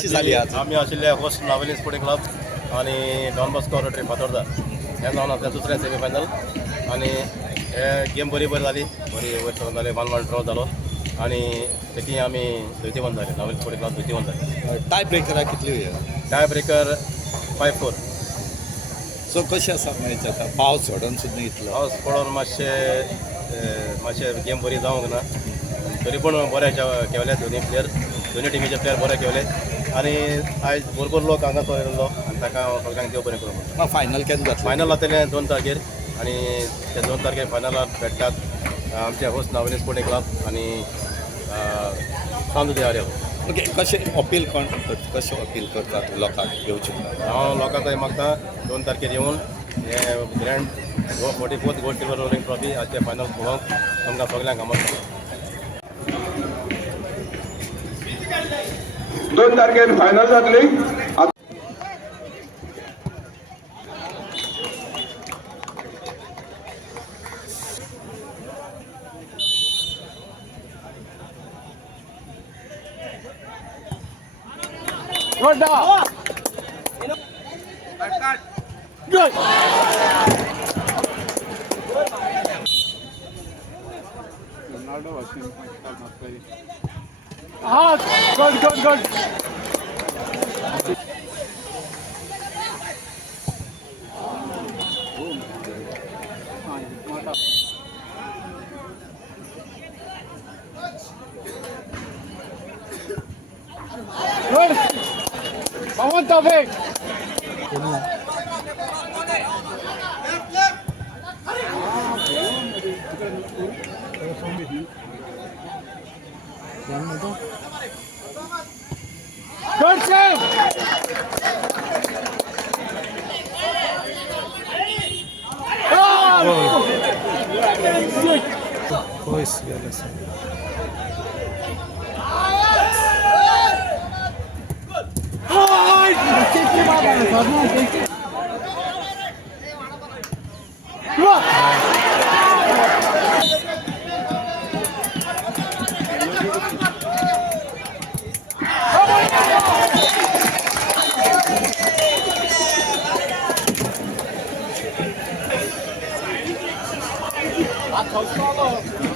कशी झाली आज? आम्ही आशिल्ले होस्ट नावेली स्पोर्टिंग क्लब आणि डॉन बॉस्को रोटरी फातोर्डा ह्या जावन आपल्या दुसऱ्या सेमीफायनल आणि हे गेम बरी जाली बरी वयर जाली 1-1 ड्रॉ जालो आणि तेटी आमी 2-1 जाले नावेली स्पोर्टिंग क्लब 2-1 जाले. टाय ब्रेकराक कितली टाय ब्रेकर 5-4. सो कशें आसा मॅच आतां पावस सोडून सुद्दां इतलो पावस पडून मातशें गेम बरी जावंक ना तरी पूण बरें केले दोनी टिमीचे प्लेयर बरे केले आणि आयज भरपूर लोक हांगा येयल्लो आनी ताका सगळ्यांक देव बरें करूं. फायनल केन्ना जातलें? फायनल जातलें 2 तारखेर आणि ते 2 तारखेर फायनलाक भेटतात आमचे होस्ट नावेली स्पोर्टिंग क्लब आणि सांदू देवाऱ्यो. ओके कशें अपील कशें अपील करतात लोकांक घेवचें? हांव लोकांक मागता 2 तारखेर येवन हे grand 44th gold silver rolling trophy आजचे फायनल पळोवंक तुमकां सगळ्यांक आमंत्रण. 2 तारखेर फायनल जातली. Good save! Come on.